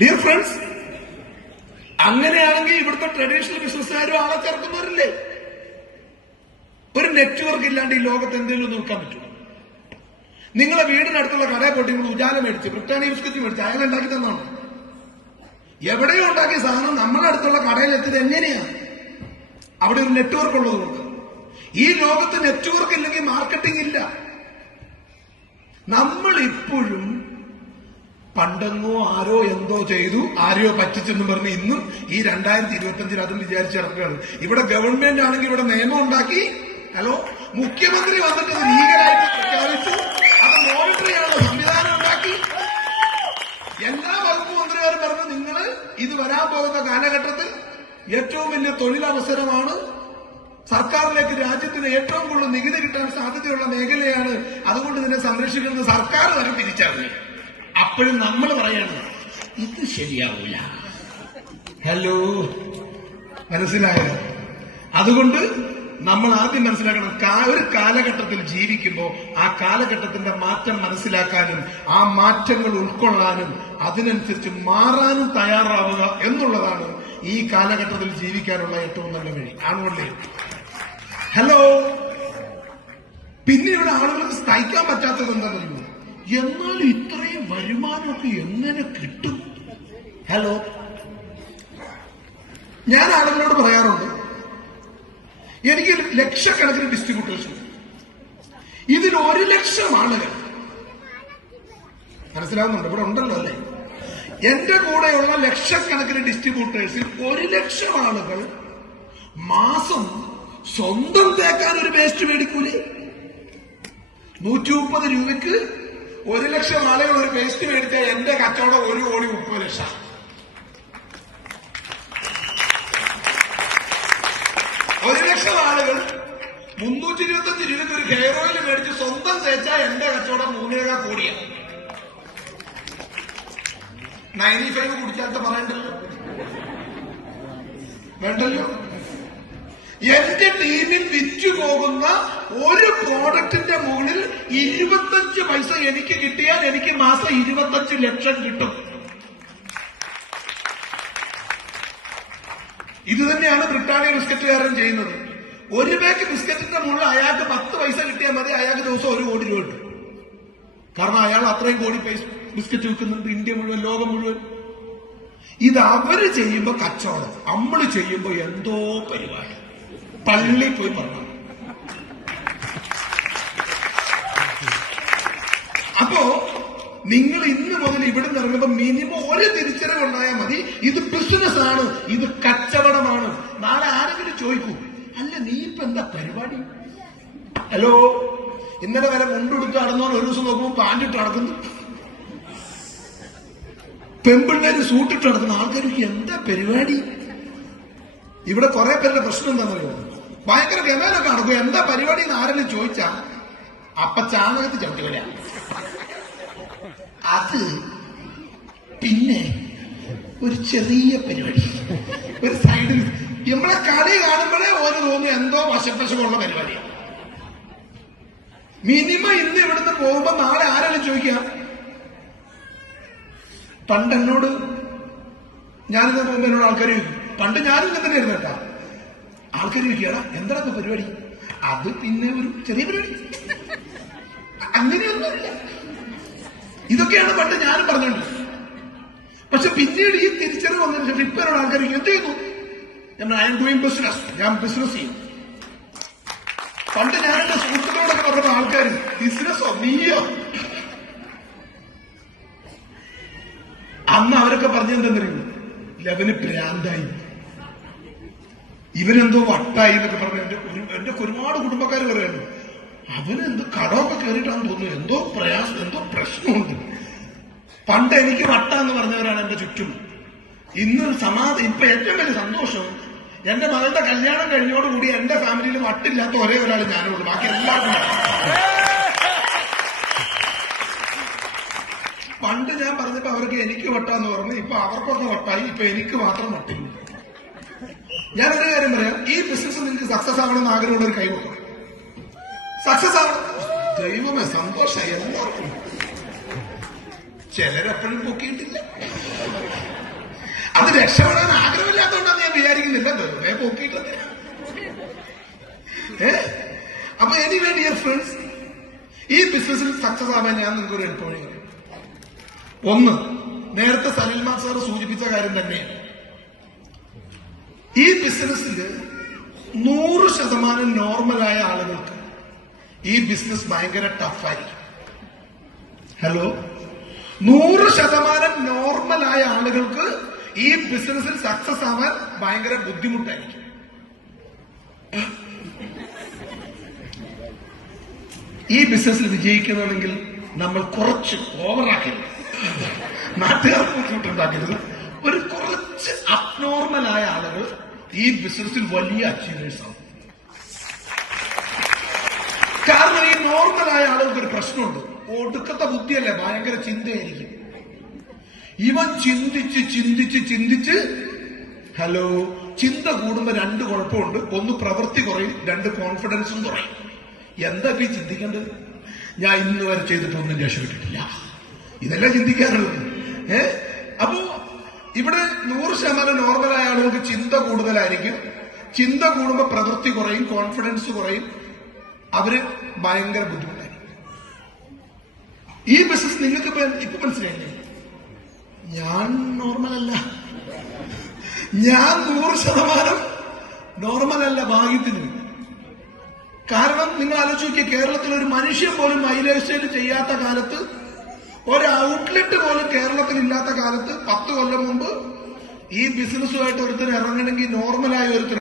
Dear friends, അങ്ങനെയാണെങ്കിൽ ഇവിടുത്തെ traditional ബിസിനസ്സുകാരും ആളെ ചേർക്കുന്നവരില്ലേ? ഒരു നെറ്റ്വർക്ക് ഇല്ലാണ്ട് ഈ ലോകത്ത് എന്തെങ്കിലും നോക്കാൻ പറ്റുമോ? നിങ്ങളെ വീടിനടുത്തുള്ള കടയിൽ പോയിട്ട് നിങ്ങൾ ഉജാല മേടിച്ച് ബ്രിട്ടാനിയ ബിസ്ക്കറ്റ് മേടിച്ച് അയാൾ ഉണ്ടാക്കി തന്നാണ്. എവിടെയോ ഉണ്ടാക്കിയ സാധനം നമ്മളെ അടുത്തുള്ള കടയിൽ എത്തിയത് എങ്ങനെയാണ്? അവിടെ ഒരു നെറ്റ്വർക്ക് ഉള്ളതുകൊണ്ട്. ഈ ലോകത്ത് നെറ്റ്വർക്ക് ഇല്ലെങ്കിൽ മാർക്കറ്റിംഗ് ഇല്ല. നമ്മൾ ഇപ്പോഴും പണ്ടെങ്ങോ ആരോ എന്തോ ചെയ്തു, ആരെയോ പറ്റിച്ചെന്ന് പറഞ്ഞ് ഇന്നും ഈ 2025 അതും വിചാരിച്ചിറക്കുകയാണ്. ഇവിടെ ഗവൺമെന്റ് ആണെങ്കിൽ ഇവിടെ നിയമം ഉണ്ടാക്കി, ഹലോ, മുഖ്യമന്ത്രി വന്നിട്ട് അത് ലീഗലായിട്ട് പ്രഖ്യാപിച്ചു, അത് മോണിറ്റർ ചെയ്യാനുള്ള സംവിധാനം ഉണ്ടാക്കി. എല്ലാ വകുപ്പ് മന്ത്രിമാരും പറഞ്ഞു നിങ്ങൾ ഇത് വരാൻ പോകുന്ന കാലഘട്ടത്തിൽ ഏറ്റവും വലിയ തൊഴിലവസരമാണ്, സർക്കാരിലേക്ക് രാജ്യത്തിന് ഏറ്റവും കൂടുതൽ നികുതി കിട്ടാൻ സാധ്യതയുള്ള മേഖലയാണ്, അതുകൊണ്ട് ഇതിനെ സംരക്ഷിക്കുന്നത് സർക്കാർ തന്നെ തിരിച്ചറിഞ്ഞു. അപ്പോഴും നമ്മൾ പറയാണ് ഇത് ശരിയാവൂല. ഹലോ, മനസ്സിലായോ? അതുകൊണ്ട് നമ്മൾ ആദ്യം മനസ്സിലാക്കണം, ഒരു കാലഘട്ടത്തിൽ ജീവിക്കുമ്പോൾ ആ കാലഘട്ടത്തിന്റെ മാറ്റം മനസ്സിലാക്കാനും ആ മാറ്റങ്ങൾ ഉൾക്കൊള്ളാനും അതിനനുസരിച്ച് മാറാനും തയ്യാറാവുക എന്നുള്ളതാണ് ഈ കാലഘട്ടത്തിൽ ജീവിക്കാനുള്ള ഏറ്റവും നല്ല വഴി. ആണല്ലേ? ഹലോ, പിന്നെ ഇവിടെ ആളുകൾക്ക് സഹിക്കാൻ പറ്റാത്തത് എന്താണെന്നറിയുമോ? എന്നാൽ ഇത്രയും വരുമാനമൊക്കെ എങ്ങനെ കിട്ടും? ഹലോ, ഞാൻ ആളുകളോട് പറയാറുണ്ട്, എനിക്ക് ലക്ഷക്കണക്കിന് ഡിസ്ട്രിബ്യൂട്ടേഴ്സ് ഉണ്ട്. ഇതിൽ 1 ലക്ഷം ആളുകൾ, മനസ്സിലാവുന്നുണ്ട്? ഇവിടെ ഉണ്ടല്ലോ അല്ലേ? എന്റെ കൂടെയുള്ള ലക്ഷക്കണക്കിന് ഡിസ്ട്രിബ്യൂട്ടേഴ്സിൽ 1 ലക്ഷം ആളുകൾ മാസം സ്വന്തം തേക്കാൻ ഒരു വേസ്റ്റ് മേടിക്കൂലേ? 130 രൂപയ്ക്ക് 1 ലക്ഷം ആളുകൾ ഒരു വേസ്റ്റ് മേടിച്ചാൽ എന്റെ കച്ചവടം 1,30,00,000. 1 ലക്ഷം ആളുകൾ 325 രൂപയ്ക്ക് ഒരു ഹെയർ ഓയിൽ മേടിച്ച് സ്വന്തം തേച്ചാൽ എന്റെ കച്ചവടം 3.25 കോടിയാണ്. 95 കുടിച്ചാൽ പറയണ്ടല്ലോ, വേണ്ടല്ലോ. എന്റെ ടീമിൽ വിറ്റുപോകുന്ന ഒരു പ്രോഡക്റ്റിന്റെ മുകളിൽ 25 പൈസ എനിക്ക് കിട്ടിയാൽ എനിക്ക് മാസം 25 ലക്ഷം കിട്ടും. ഇത് തന്നെയാണ് ബ്രിട്ടാനിയ ബിസ്ക്കറ്റുകാരൻ ചെയ്യുന്നത്. ഒരു പാക്ക് ബിസ്ക്കറ്റിന്റെ മുകളിൽ അയാൾക്ക് 10 പൈസ കിട്ടിയാൽ മതി, അയാൾക്ക് ദിവസം 1 കോടി രൂപ കിട്ടും. കാരണം അയാൾ അത്രയും കോടി ബിസ്ക്കറ്റ് വിൽക്കുന്നുണ്ട്, ഇന്ത്യ മുഴുവൻ, ലോകം മുഴുവൻ. ഇത് അവര് ചെയ്യുമ്പോ കച്ചവടം, നമ്മൾ ചെയ്യുമ്പോ എന്തോ പരിപാടി. പള്ളി പോയി പറഞ്ഞു. അപ്പോ നിങ്ങൾ ഇന്ന് മുതൽ ഇവിടെ നിന്ന് ഇറങ്ങുമ്പോ മിനിമം ഒരു തിരിച്ചറിവുണ്ടായാൽ മതി, ഇത് ബിസിനസ് ആണ്, ഇത് കച്ചവടമാണ്. നാളെ ആരെങ്കിലും ചോദിക്കൂ, അല്ല നീ ഇപ്പൊ എന്താ പരിപാടി? ഹലോ, ഇന്നലെ വരെ മുണ്ടെടുത്ത് നടന്നോ, ഒരു ദിവസം നോക്കുമ്പോൾ പാൻറ്റിട്ട് നടക്കുന്നു, പെമ്പിള്ളേര് സൂട്ടിട്ട് നടക്കുന്ന ആൾക്കാർക്ക് എന്താ പരിപാടി? ഇവിടെ കുറെ പേരുടെ പ്രശ്നം എന്താണെന്നറിയോ? ഭയങ്കര ഗമനൊക്കെ നടക്കും, എന്താ പരിപാടി എന്ന് ആരെങ്കിലും ചോദിച്ചാ അപ്പ ചാണകത്ത് ചവിട്ടുകല. അത് പിന്നെ ഒരു ചെറിയ പരിപാടി, ഒരു സൈഡിൽ നമ്മളെ കളി കാണുമ്പോഴേ ഓന് തോന്നുന്നു എന്തോ വശപ്പശമുള്ള പരിപാടിയാണ്. മിനിമം ഇന്ന് ഇവിടുന്ന് പോകുമ്പോ നാളെ ആരെങ്കിലും ചോദിക്കാം. പണ്ട് എന്നോട്, ഞാനിന്ന് പോകുമ്പോ എന്നോട് ആൾക്കാർ ചോദിക്കും, പണ്ട് ഞാനും ഇങ്ങനെ തന്നെയായിരുന്നു കേട്ടാ, ആൾക്കാർ ചോദിക്കുകയാണ് എന്താണ് പരിപാടി? അത് പിന്നെ ഒരു ചെറിയ പരിപാടി, അങ്ങനെയൊന്നുമില്ല. ഇതൊക്കെയാണ് പണ്ട് ഞാനും പറഞ്ഞോണ്ട്. പക്ഷെ പിന്നീട് ഈ തിരിച്ചറിവ് വന്നതിന് ശേഷം ഇപ്പൊ എന്നോട് ആൾക്കാർ എന്ത് ചെയ്യുന്നു? ഐ എം ഡൂയിങ് ബിസിനസ്, ഞാൻ ബിസിനസ് ചെയ്യും. പണ്ട് ഞാൻ എന്റെ സുഹൃത്തുക്കളോടൊക്കെ പറഞ്ഞ ആൾക്കാർ ബിസിനസ്സോ നീയോ, അന്ന് അവരൊക്കെ പറഞ്ഞെന്തെന്നറിയുന്നു, അവന് ഭ്രാന്തായി, ഇവനെന്തോ വട്ടായി എന്നൊക്കെ പറഞ്ഞു. എന്റെ ഒരുപാട് കുടുംബക്കാർ പറയുന്നു, അവന് എന്ത് കടമൊക്കെ കയറിയിട്ടാന്ന് തോന്നുന്നു, എന്തോ പ്രയാസം, എന്തോ പ്രശ്നമുണ്ട്. പണ്ട് എനിക്ക് വട്ടാന്ന് പറഞ്ഞവരാണ് എന്റെ ചുറ്റും. ഇന്ന് ഇപ്പൊ ഏറ്റവും വലിയ സന്തോഷം, എന്റെ മകളുടെ കല്യാണം കഴിഞ്ഞോടുകൂടി എന്റെ ഫാമിലിയിൽ വട്ടില്ലാത്ത ഒരേ ഒരാൾ ഞാനുള്ളൂ, ബാക്കി എല്ലാവർക്കും. പണ്ട് ഞാൻ പറഞ്ഞപ്പോ അവർക്ക് എനിക്ക് വട്ടാന്ന് പറഞ്ഞു, ഇപ്പൊ അവർക്കൊക്കെ വട്ടായി, ഇപ്പൊ എനിക്ക് മാത്രം വട്ടില്ല. ഞാനൊരു കാര്യം പറയാം, ഈ ബിസിനസ് നിങ്ങൾക്ക് സക്സസ് ആവണമെന്ന് ആഗ്രഹമുള്ള ഒരു കൈവക്കും. സക്സസ് ആവണം, ദൈവമേ സന്തോഷമായി എല്ലാവർക്കും. ചിലരെപ്പോഴും പൊക്കിയിട്ടില്ല. അത് രക്ഷപ്പെടാൻ ആഗ്രഹമില്ലാത്തതുകൊണ്ടാണ് ഞാൻ വിചാരിക്കുന്നില്ല, വെറുതെ പൊക്കിയിട്ടില്ല. അപ്പൊ എനിവേ ഡിയർ ഫ്രണ്ട്സ്, ഈ ബിസിനസ്സിൽ സക്സസ് ആവാൻ ഞാൻ നിങ്ങൾക്ക് ഒരു എളുപ്പവഴി പറയും. ഒന്ന്, നേരത്തെ സലിൽമാൻ സാർ സൂചിപ്പിച്ച കാര്യം തന്നെയാണ്. ഈ ബിസിനസ്സിൽ 100% നോർമലായ ആളുകൾക്ക് ഈ ബിസിനസ് ഭയങ്കര ടഫായിരിക്കും. ഹലോ, 100% നോർമലായ ആളുകൾക്ക് ഈ ബിസിനസ്സിൽ സക്സസ് ആവാൻ ഭയങ്കര ബുദ്ധിമുട്ടായിരിക്കും. ഈ ബിസിനസ്സിൽ വിജയിക്കണമെങ്കിൽ നമ്മൾ കുറച്ച് ഓവറാക്കരുത്, നാട്ടുകാർക്ക് ബുദ്ധിമുട്ടുണ്ടാക്കരുത്. ഒരു കുറച്ച് അബ്നോർമലായ ആളുകൾ ഈ ബിസിനസ്സിൽ വലിയ അച്ചീവേഴ്സ് ആണ്. കാരണം ഈ നോർമലായ ആളുകൾക്ക് ഒരു പ്രശ്നമുണ്ട്. ഒടുക്കത്തെ ബുദ്ധിയല്ലേ, ഭയങ്കര ചിന്തയായിരിക്കും. ഇവൻ ചിന്തിച്ച് ചിന്തിച്ച് ചിന്തിച്ച് ഹലോ ചിന്ത കൂടുമ്പോ 2 കുഴപ്പമുണ്ട്. ഒന്ന് പ്രവൃത്തി കുറയും, 2 കോൺഫിഡൻസും കുറയും. എന്താ ഈ ചിന്തിക്കേണ്ടത്? ഞാൻ ഇന്ന് വരെ ചെയ്തിട്ടൊന്നും രക്ഷപ്പെട്ടിട്ടില്ല, ഇതെല്ലാം ചിന്തിക്കാറുള്ളത്. അപ്പോ ഇവിടെ 100% നോർമലായ ആളുകൾക്ക് ചിന്ത കൂടുതലായിരിക്കും. ചിന്ത കൂടുമ്പോ പ്രവൃത്തി കുറയും, കോൺഫിഡൻസ് കുറയും, അവര് ഭയങ്കര ബുദ്ധിമുട്ടായിരിക്കും. ഈ ബിസിനസ് നിങ്ങൾക്ക് ഇപ്പൊ മനസ്സിലായില്ലേ? ഞാൻ നോർമലല്ല, ഞാൻ 100% നോർമലല്ല ഭാഗ്യത്തിന്. കാരണം നിങ്ങൾ ആലോചിച്ച് നോക്കിയ, കേരളത്തിൽ ഒരു മനുഷ്യൻ പോലും മൈലേജ് സെയിൽ ചെയ്യാത്ത കാലത്ത്, ഒരു ഔട്ട്ലെറ്റ് പോലും കേരളത്തിൽ ഇല്ലാത്ത കാലത്ത് 10 കൊല്ലം മുമ്പ് ഈ ബിസിനസ്സുമായിട്ട് ഒരുത്തർ ഇറങ്ങണമെങ്കിൽ നോർമലായ ഒരുത്തർ